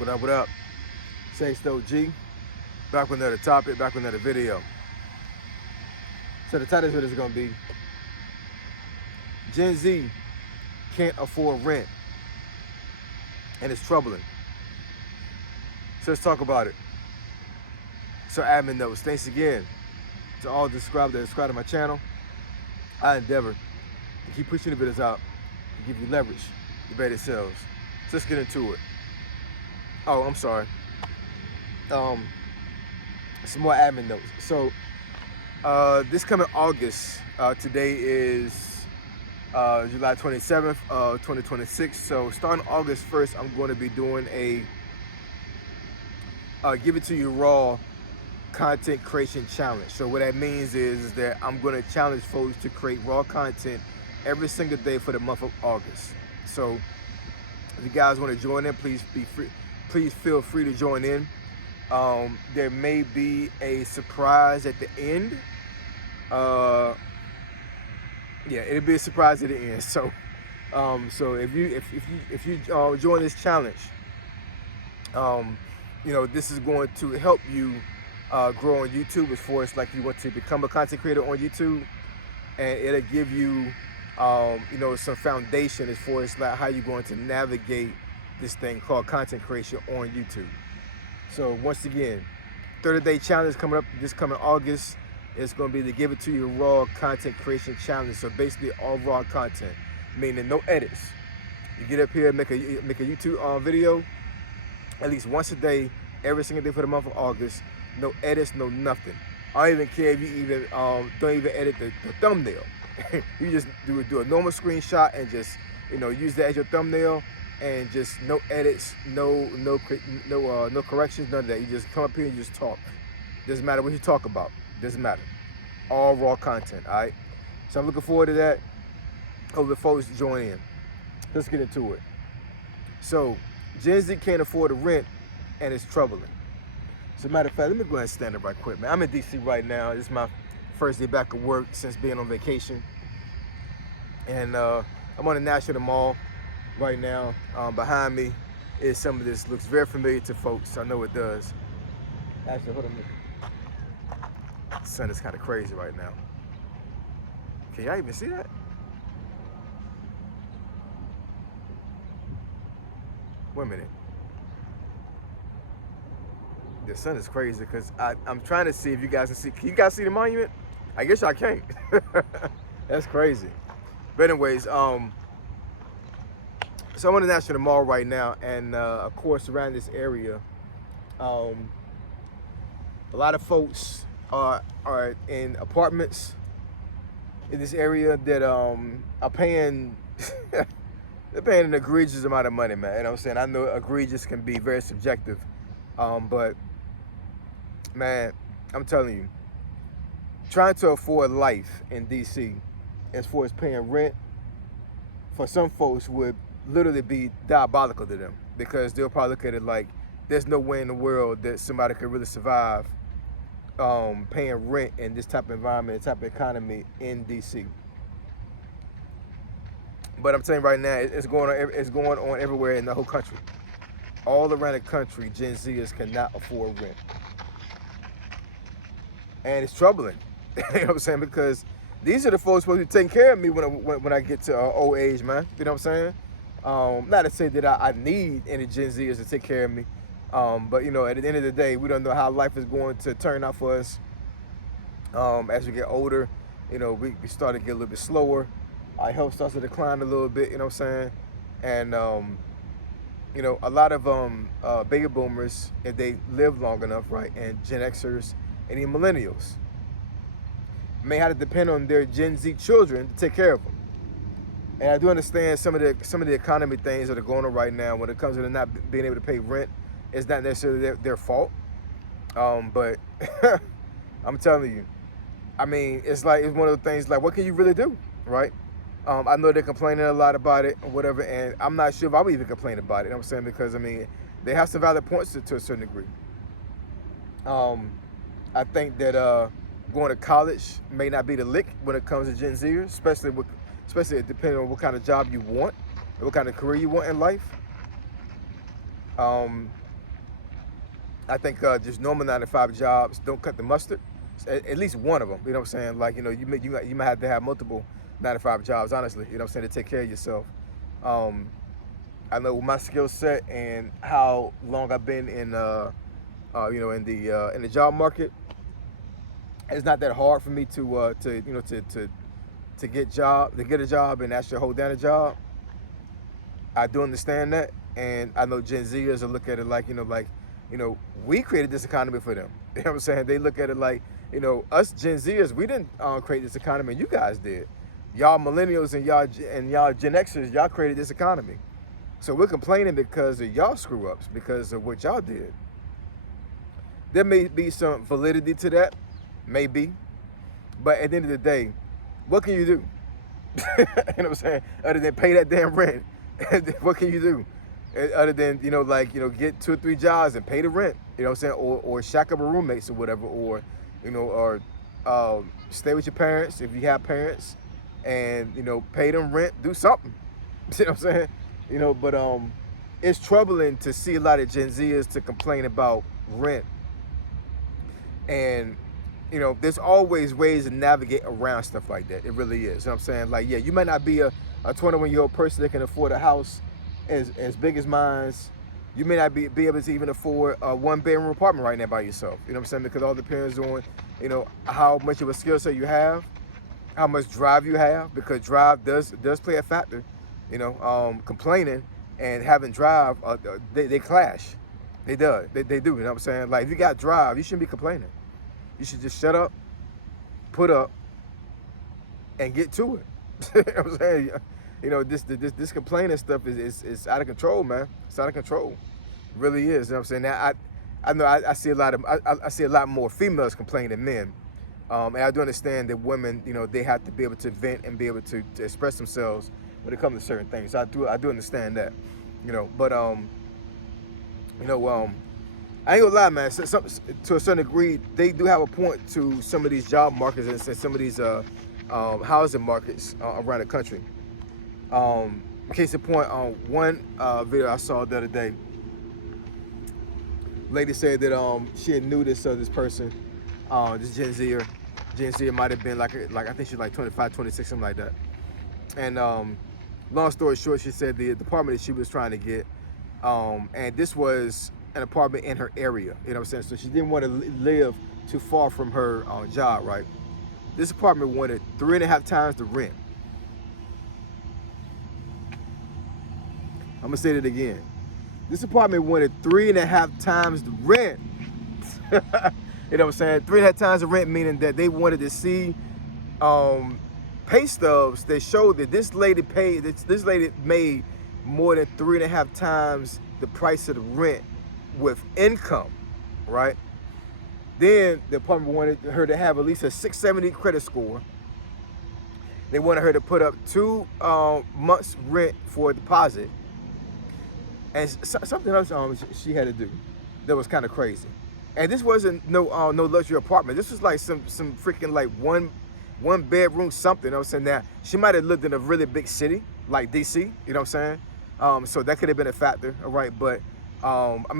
What up, what up? Say G. Back with another topic, back with another video. So the title of this video is going to be Gen Z can't afford rent and it's troubling. So let's talk about it. So admin notes, thanks again to all subscribe to my channel. I endeavor to keep pushing the videos out to give you leverage to better sales. So let's get into it. Oh, I'm sorry. Some more admin notes. So this coming August, today is July 27th, 2026. So starting August 1st, I'm going to be doing a give it to you raw content creation challenge. So what that means is that I'm going to challenge folks to create raw content every single day for the month of August. So if you guys want to join in, please feel free to join in. There may be a surprise at the end. Yeah, it'll be a surprise at the end. So, so if you join this challenge, you know, this is going to help you grow on YouTube as far as like you want to become a content creator on YouTube, and it'll give you, you know, some foundation as far as like how you're going to navigate this thing called content creation on YouTube. So once again, 30-day challenge coming up this coming August. It's going to be the Give It To You Raw Content Creation Challenge. So basically all raw content, meaning no edits. You get up here, make a YouTube video at least once a day, every single day for the month of August. No edits, no nothing. I don't even care if you even don't even edit the thumbnail. You just do a normal screenshot and just, you know, use that as your thumbnail. And just no edits, no corrections, none of that. You just come up here and just talk. Doesn't matter what you talk about. Doesn't matter. All raw content, all right? So I'm looking forward to that. Hope the folks join in. Let's get into it. So Gen Z can't afford the rent and it's troubling. So matter of fact, let me go ahead and stand up right quick, man. I'm in DC right now. This is my first day back at work since being on vacation. And I'm on the National Mall right now. Behind me is some of this. Looks very familiar to folks. I know it does. Actually, hold on a minute. The sun is kind of crazy right now. Can y'all even see that? Wait a minute. The sun is crazy because I'm trying to see if you guys can see. Can you guys see the monument? I guess y'all can't. That's crazy. But anyways, so I'm on the National Mall right now, and of course around this area, a lot of folks are in apartments in this area that are paying they're paying an egregious amount of money, man. You know what I'm saying? I know egregious can be very subjective, but man, I'm telling you, trying to afford life in DC as far as paying rent for some folks would literally be diabolical to them, because they'll probably look at it like there's no way in the world that somebody could really survive paying rent in this type of environment, type of economy in DC. But I'm saying right now, it's going on everywhere in the whole country. All around the country, Gen Zers cannot afford rent, and it's troubling. You know what I'm saying? Because these are the folks supposed to be taking care of me when I get to old age, man. You know what I'm saying? Not to say that I need any Gen Zers to take care of me, but you know, at the end of the day, we don't know how life is going to turn out for us. As we get older, you know, we start to get a little bit slower. Our health starts to decline a little bit. You know what I'm saying? And you know, a lot of baby boomers, if they live long enough, right, and Gen Xers and even millennials may have to depend on their Gen Z children to take care of them. And I do understand some of the economy things that are going on right now when it comes to not being able to pay rent. It's not necessarily their fault, but I'm telling you, I mean, it's one of those things like, what can you really do, right? I know they're complaining a lot about it or whatever, and I'm not sure if I would even complain about it. You know what I'm saying? Because I mean, they have some valid points to a certain degree. I think that going to college may not be the lick when it comes to Gen Zers, especially depending on what kind of job you want, or what kind of career you want in life. I think just normal 9 to 5 jobs don't cut the mustard. At least one of them. You know what I'm saying? Like, you might have to have multiple 9 to 5 jobs. Honestly, you know what I'm saying, to take care of yourself. Um, I know my skill set and how long I've been in, in the job market. It's not that hard for me to get a job and actually hold down a job. I do understand that, and I know Gen Zers will look at it like, we created this economy for them. You know what I'm saying? They look at it like, us Gen Zers, we didn't create this economy, you guys did. Y'all millennials and y'all Gen Xers, y'all created this economy. So we're complaining because of y'all screw ups, because of what y'all did. There may be some validity to that, maybe, but at the end of the day, what can you do? You know what I'm saying? Other than pay that damn rent, what can you do? Other than get 2 or 3 jobs and pay the rent. You know what I'm saying? Or shack up with roommates or whatever, or stay with your parents if you have parents, and pay them rent. Do something. You know what I'm saying? But it's troubling to see a lot of Gen Zers to complain about rent. And there's always ways to navigate around stuff like that. It really is. You know what I'm saying? Like, yeah, you might not be a 21-year-old person that can afford a house as big as mine's. You may not be able to even afford a 1-bedroom apartment right now by yourself. You know what I'm saying? Because all depends on, how much of a skill set you have, how much drive you have, because drive does play a factor. Complaining and having drive, they clash. They do. They do. You know what I'm saying? Like, if you got drive, you shouldn't be complaining. You should just shut up, put up, and get to it. You know what I'm saying? This complaining stuff is out of control, man. It's out of control. It really is. You know what I'm saying? Now, I know I see I see a lot more females complain than men. And I do understand that women, they have to be able to vent and be able to express themselves when it comes to certain things. I do understand that. But I ain't gonna lie, man. To a certain degree, they do have a point to some of these job markets and some of these housing markets around the country. Case in point, on one video I saw the other day, lady said that she had knew this person, this Gen Zer. Gen Zer might have been like I think she's like 25, 26, something like that. And long story short, she said the apartment that she was trying to get, and this was an apartment in her area, you know what I'm saying? So she didn't want to live too far from her job, right? This apartment wanted 3.5 times the rent. I'm gonna say that again. This apartment wanted 3.5 times the rent. You know what I'm saying? 3.5 times the rent, meaning that they wanted to see pay stubs that showed that this lady made more than 3.5 times the price of the rent with income, right? Then the apartment wanted her to have at least a 670 credit score. They wanted her to put up 2 months rent for a deposit, and something else she had to do that was kind of crazy. And this wasn't no luxury apartment. This was like some freaking like one bedroom something. You know what I'm saying? Now, she might have lived in a really big city like DC. You know what I'm saying? So that could have been a factor, all right? But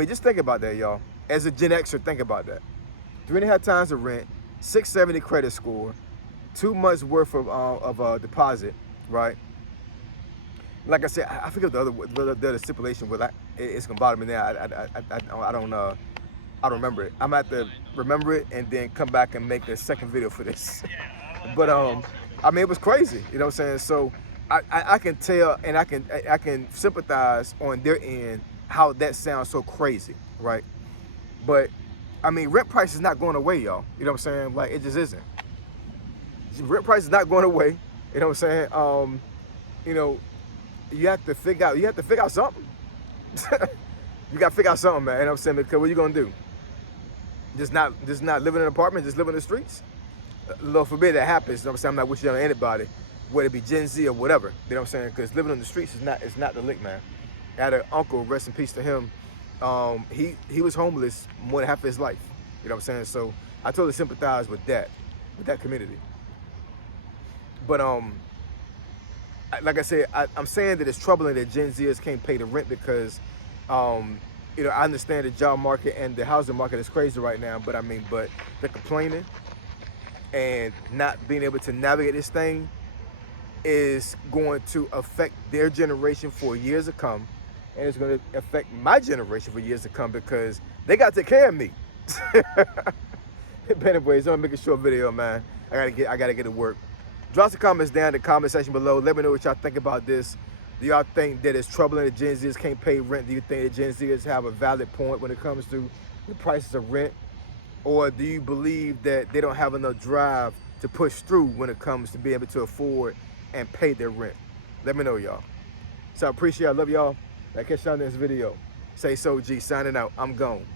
just think about that, y'all. As a Gen Xer, think about that. 3.5 times the rent, 670 credit score, 2 months worth of deposit, right? Like I said, I forget the other stipulation, but it's gonna bother me now. I don't remember it. I'm gonna have to remember it and then come back and make a second video for this. But it was crazy. You know what I'm saying? So I can tell and I can sympathize on their end how that sounds so crazy, right? But rent price is not going away, y'all. You know what I'm saying? Like, it just isn't. Rent price is not going away. You know what I'm saying? You have to figure out something. You got to figure out something, man. You know what I'm saying? Because what you gonna do? Just not live in an apartment, just live in the streets? Lord forbid that happens. You know what I'm saying? I'm not wishing on anybody, whether it be Gen Z or whatever. You know what I'm saying? Because living on the streets is not the lick, man. I had an uncle, rest in peace to him. He was homeless more than half of his life. You know what I'm saying? So I totally sympathize with that community. But like I said, I'm saying that it's troubling that Gen Zers can't pay the rent because you know, I understand the job market and the housing market is crazy right now, but I mean, but the complaining and not being able to navigate this thing is going to affect their generation for years to come, and it's going to affect my generation for years to come because they got to take care of me. But anyways, I'm gonna make a short video, man. I gotta get to work. Drop some comments down in the comment section below. Let me know what y'all think about this. Do y'all think that it's troubling that Gen Zers can't pay rent? Do you think that Gen Zers have a valid point when it comes to the prices of rent? Or do you believe that they don't have enough drive to push through when it comes to being able to afford and pay their rent? Let me know, y'all. So I appreciate it. I love y'all. I'll catch y'all in this video. Say so, G. Signing out. I'm gone.